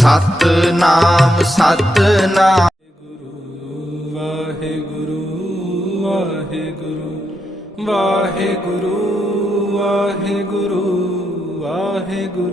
Satnam Satnam. Guru Waheguru Waheguru Waheguru Waheguru Waheguru.